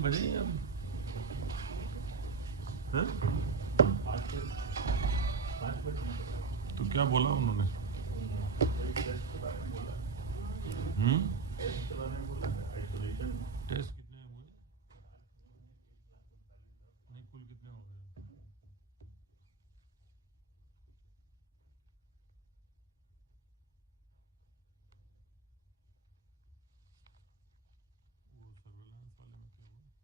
3 बजे ही अब है? तो क्या बोला उन्होंने? टेस्ट कितने हुए? नहीं, कुल कितने हो गए? वो सर्वेलेंस वाले में क्या हुआ? नहीं बोला?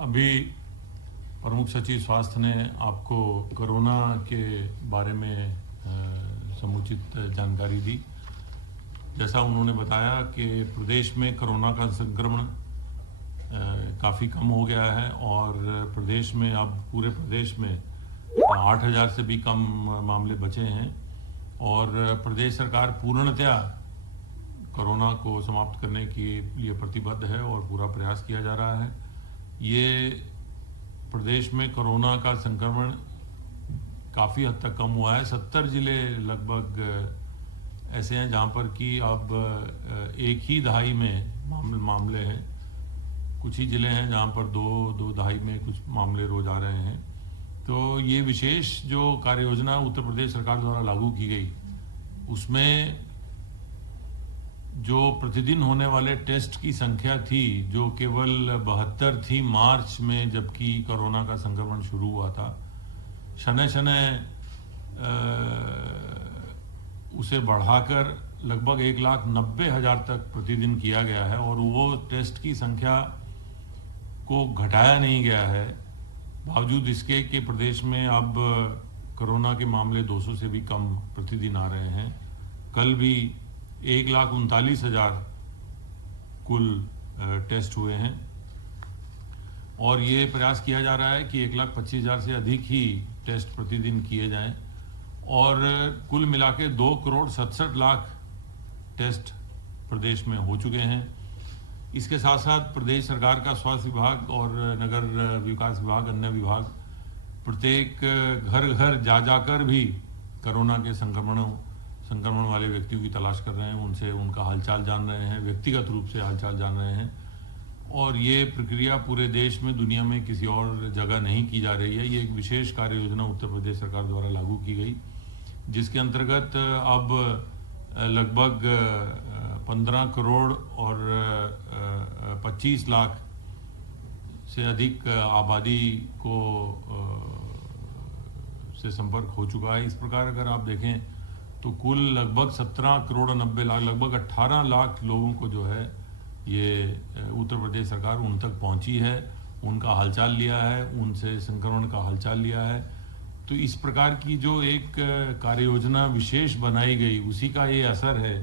अभी प्रमुख सचिव स्वास्थ्य ने आपको कोरोना के बारे में समुचित जानकारी दी। जैसा उन्होंने बताया कि प्रदेश में कोरोना का संक्रमण काफ़ी कम हो गया है और प्रदेश में अब पूरे प्रदेश में 8,000 से भी कम मामले बचे हैं और प्रदेश सरकार पूर्णतया कोरोना को समाप्त करने के लिए प्रतिबद्ध है और पूरा प्रयास किया जा रहा है। ये प्रदेश में कोरोना का संक्रमण काफ़ी हद तक कम हुआ है। 70 जिले लगभग ऐसे हैं जहाँ पर कि अब एक ही दहाई में मामले हैं। कुछ ही ज़िले हैं जहाँ पर दो दहाई में कुछ मामले रोज आ रहे हैं। तो ये विशेष जो कार्य योजना उत्तर प्रदेश सरकार द्वारा लागू की गई, उसमें जो प्रतिदिन होने वाले टेस्ट की संख्या थी जो केवल 72 थी मार्च में, जबकि कोरोना का संक्रमण शुरू हुआ था, शनय शनय उसे बढ़ाकर लगभग 1,90,000 तक प्रतिदिन किया गया है और वो टेस्ट की संख्या को घटाया नहीं गया है, बावजूद इसके कि प्रदेश में अब कोरोना के मामले 200 से भी कम प्रतिदिन आ रहे हैं। कल भी 1,39,000 कुल टेस्ट हुए हैं और ये प्रयास किया जा रहा है कि 1,25,000 से अधिक ही टेस्ट प्रतिदिन किए जाएं और कुल मिला के 2,67,00,000 टेस्ट प्रदेश में हो चुके हैं। इसके साथ साथ प्रदेश सरकार का स्वास्थ्य विभाग और नगर विकास विभाग, अन्य विभाग प्रत्येक घर घर जा जाकर भी कोरोना के संक्रमण वाले व्यक्तियों की तलाश कर रहे हैं, उनसे उनका हालचाल जान रहे हैं, व्यक्तिगत रूप से हालचाल जान रहे हैं। और ये प्रक्रिया पूरे देश में, दुनिया में किसी और जगह नहीं की जा रही है। ये एक विशेष कार्य योजना उत्तर प्रदेश सरकार द्वारा लागू की गई, जिसके अंतर्गत अब लगभग 15 करोड़ और 25 लाख से अधिक आबादी को से संपर्क हो चुका है। इस प्रकार अगर आप देखें तो कुल लगभग 17 करोड़ 90 लाख, लगभग 18 लाख लोगों को जो है ये उत्तर प्रदेश सरकार उन तक पहुंची है, उनका हालचाल लिया है, उनसे संक्रमण का हालचाल लिया है। तो इस प्रकार की जो एक कार्य योजना विशेष बनाई गई, उसी का ये असर है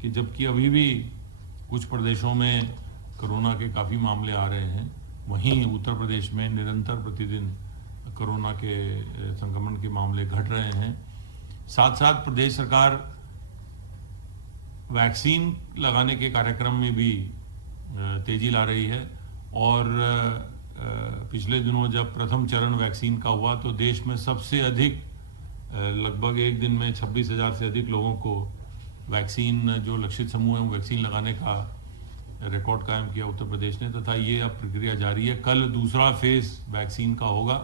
कि जबकि अभी भी कुछ प्रदेशों में कोरोना के काफ़ी मामले आ रहे हैं, वहीं उत्तर प्रदेश में निरंतर प्रतिदिन कोरोना के संक्रमण के मामले घट रहे हैं। साथ साथ प्रदेश सरकार वैक्सीन लगाने के कार्यक्रम में भी तेजी ला रही है और पिछले दिनों जब प्रथम चरण वैक्सीन का हुआ तो देश में सबसे अधिक लगभग एक दिन में 26,000 से अधिक लोगों को वैक्सीन, जो लक्षित समूह है, वैक्सीन लगाने का रिकॉर्ड कायम किया उत्तर प्रदेश ने, तथा ये अब प्रक्रिया जारी है। कल दूसरा फेज वैक्सीन का होगा।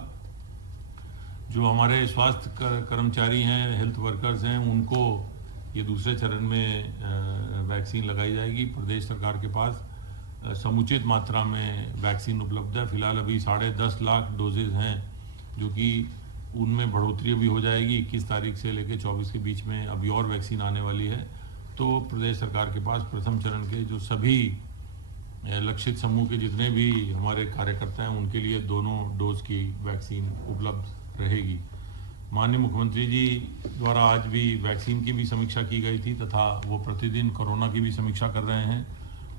जो हमारे स्वास्थ्य कर्मचारी हैं, हेल्थ वर्कर्स हैं, उनको ये दूसरे चरण में वैक्सीन लगाई जाएगी। प्रदेश सरकार के पास समुचित मात्रा में वैक्सीन उपलब्ध है। फिलहाल अभी 10.5 लाख डोजेज हैं, जो कि उनमें बढ़ोतरी भी हो जाएगी। 21 तारीख से लेकर 24 के बीच में अभी और वैक्सीन आने वाली है। तो प्रदेश सरकार के पास प्रथम चरण के जो सभी लक्षित समूह के जितने भी हमारे कार्यकर्ता हैं, उनके लिए दोनों डोज की वैक्सीन उपलब्ध रहेगी। माननीय मुख्यमंत्री जी द्वारा आज भी वैक्सीन की भी समीक्षा की गई थी तथा वो प्रतिदिन कोरोना की भी समीक्षा कर रहे हैं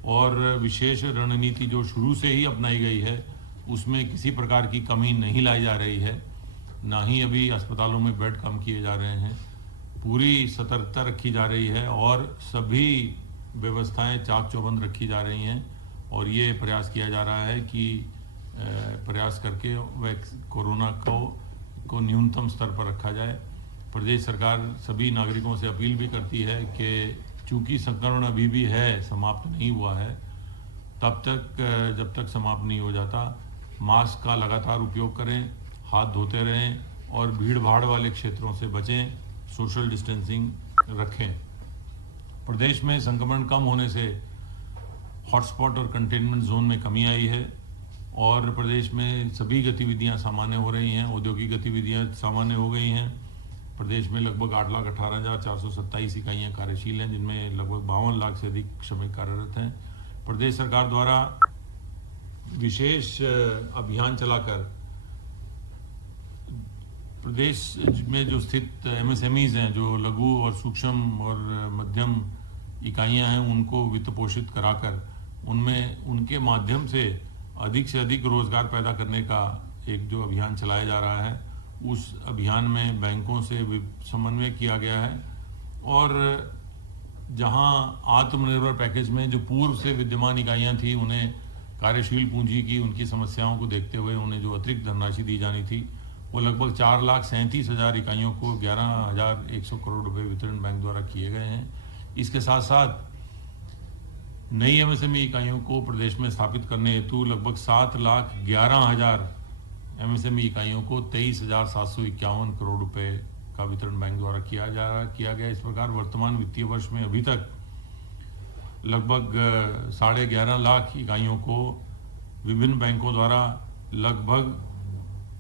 और विशेष रणनीति जो शुरू से ही अपनाई गई है उसमें किसी प्रकार की कमी नहीं लाई जा रही है। ना ही अभी अस्पतालों में बेड कम किए जा रहे हैं। पूरी सतर्कता रखी जा रही है और सभी व्यवस्थाएं चाक चौबंद रखी जा रही हैं और ये प्रयास किया जा रहा है कि प्रयास करके कोरोना को न्यूनतम स्तर पर रखा जाए। प्रदेश सरकार सभी नागरिकों से अपील भी करती है कि चूंकि संक्रमण अभी भी है, समाप्त नहीं हुआ है, तब तक जब तक समाप्त नहीं हो जाता मास्क का लगातार उपयोग करें, हाथ धोते रहें और भीड़ भाड़ वाले क्षेत्रों से बचें, सोशल डिस्टेंसिंग रखें। प्रदेश में संक्रमण कम होने से हॉटस्पॉट और कंटेनमेंट जोन में कमी आई है और प्रदेश में सभी गतिविधियां सामान्य हो रही हैं। औद्योगिक गतिविधियां सामान्य हो गई हैं। प्रदेश में लगभग 8,18,427 इकाइयाँ कार्यशील हैं, जिनमें लगभग 52 लाख से अधिक श्रमिक कार्यरत हैं। प्रदेश सरकार द्वारा विशेष अभियान चलाकर प्रदेश में जो स्थित MSMEs हैं, जो लघु और सूक्ष्म और मध्यम इकाइयां हैं, उनको वित्त पोषित कराकर उनके माध्यम से अधिक रोजगार पैदा करने का एक जो अभियान चलाया जा रहा है, उस अभियान में बैंकों से समन्वय किया गया है और जहां आत्मनिर्भर पैकेज में जो पूर्व से विद्यमान इकाइयां थी, उन्हें कार्यशील पूंजी की उनकी समस्याओं को देखते हुए उन्हें जो अतिरिक्त धनराशि दी जानी थी, वो लगभग 4,37,000 इकाइयों को 11,100 करोड़ रुपए वितरण बैंक द्वारा किए गए हैं। इसके साथ साथ नई MSME इकाइयों को प्रदेश में स्थापित करने हेतु लगभग 7,11,000 MSME इकाइयों को 23,751 करोड़ रुपए का वितरण बैंक द्वारा किया गया। इस प्रकार वर्तमान वित्तीय वर्ष में अभी तक लगभग 11.5 लाख इकाइयों को विभिन्न बैंकों द्वारा लगभग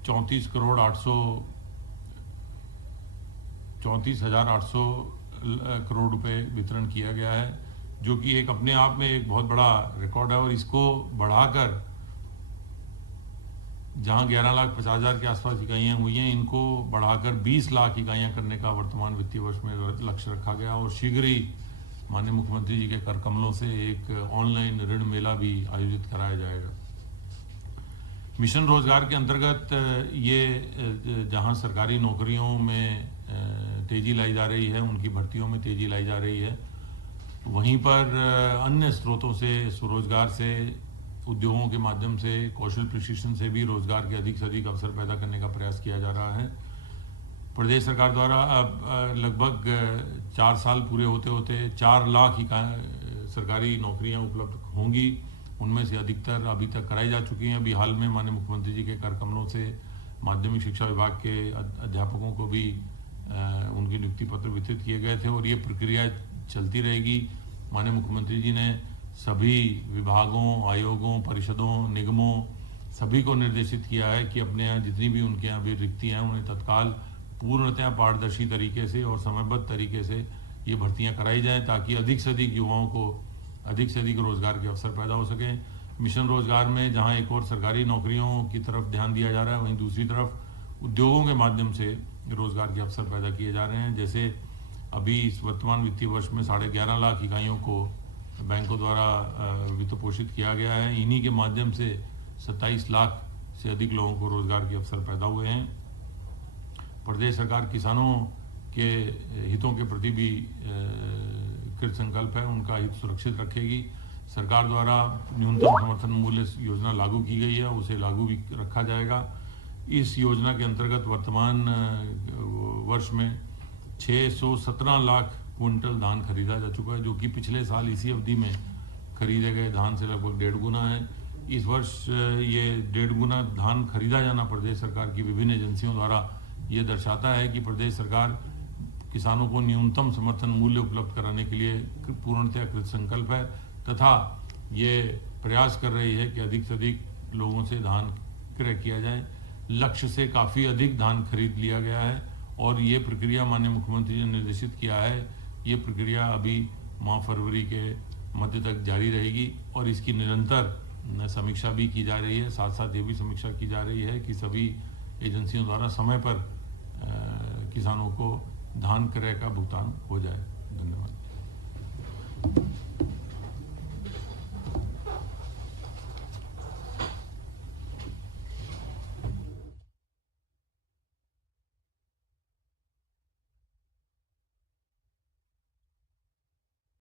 34,800 करोड़ रुपए वितरण किया गया है, जो कि एक अपने आप में एक बहुत बड़ा रिकॉर्ड है। और इसको बढ़ाकर जहां 11,50,000 के आसपास इकाइयां हुई हैं, इनको बढ़ाकर 20 लाख इकाइयां करने का वर्तमान वित्तीय वर्ष में लक्ष्य रखा गया और शीघ्र ही माननीय मुख्यमंत्री जी के कर कमलों से एक ऑनलाइन ऋण मेला भी आयोजित कराया जाएगा। मिशन रोजगार के अंतर्गत ये जहां सरकारी नौकरियों में तेजी लाई जा रही है, उनकी भर्तियों में तेजी लाई जा रही है, वहीं पर अन्य स्रोतों से, स्वरोजगार से, उद्योगों के माध्यम से, कौशल प्रशिक्षण से भी रोजगार के अधिक से अधिक अवसर पैदा करने का प्रयास किया जा रहा है। प्रदेश सरकार द्वारा अब लगभग 4 साल पूरे होते होते 4 लाख सरकारी नौकरियां उपलब्ध होंगी। उनमें से अधिकतर अभी तक कराई जा चुकी हैं। अभी हाल में माननीय मुख्यमंत्री जी के कर कमलों से माध्यमिक शिक्षा विभाग के अध्यापकों को भी उनके नियुक्ति पत्र वितरित किए गए थे और ये प्रक्रिया चलती रहेगी। माननीय मुख्यमंत्री जी ने सभी विभागों, आयोगों, परिषदों, निगमों सभी को निर्देशित किया है कि अपने यहाँ जितनी भी उनके यहाँ भी रिक्तियाँ हैं, उन्हें तत्काल पूर्णतः पारदर्शी तरीके से और समयबद्ध तरीके से ये भर्तियाँ कराई जाएँ, ताकि अधिक से अधिक युवाओं को अधिक से अधिक रोजगार के अवसर पैदा हो सकें। मिशन रोजगार में जहाँ एक और सरकारी नौकरियों की तरफ ध्यान दिया जा रहा है, वहीं दूसरी तरफ उद्योगों के माध्यम से रोजगार के अवसर पैदा किए जा रहे हैं। जैसे अभी इस वर्तमान वित्तीय वर्ष में 11.5 लाख इकाइयों को बैंकों द्वारा वित्त पोषित किया गया है। इन्हीं के माध्यम से 27 लाख से अधिक लोगों को रोजगार के अवसर पैदा हुए हैं। प्रदेश सरकार किसानों के हितों के प्रति भी कृत संकल्प है, उनका हित सुरक्षित रखेगी। सरकार द्वारा न्यूनतम समर्थन मूल्य योजना लागू की गई है, उसे लागू भी रखा जाएगा। इस योजना के अंतर्गत वर्तमान वर्ष में 617 लाख क्विंटल धान खरीदा जा चुका है, जो कि पिछले साल इसी अवधि में खरीदे गए धान से लगभग 1.5 गुना है। इस वर्ष ये 1.5 गुना धान खरीदा जाना प्रदेश सरकार की विभिन्न एजेंसियों द्वारा ये दर्शाता है कि प्रदेश सरकार किसानों को न्यूनतम समर्थन मूल्य उपलब्ध कराने के लिए पूर्णतः कृत संकल्प है तथा ये प्रयास कर रही है कि अधिक से अधिक लोगों से धान क्रय किया जाए। लक्ष्य से काफ़ी अधिक धान खरीद लिया गया है और ये प्रक्रिया माननीय मुख्यमंत्री जी ने निर्देशित किया है। ये प्रक्रिया अभी माह फरवरी के मध्य तक जारी रहेगी और इसकी निरंतर समीक्षा भी की जा रही है। साथ साथ ये भी समीक्षा की जा रही है कि सभी एजेंसियों द्वारा समय पर किसानों को धान क्रय का भुगतान हो जाए। धन्यवाद।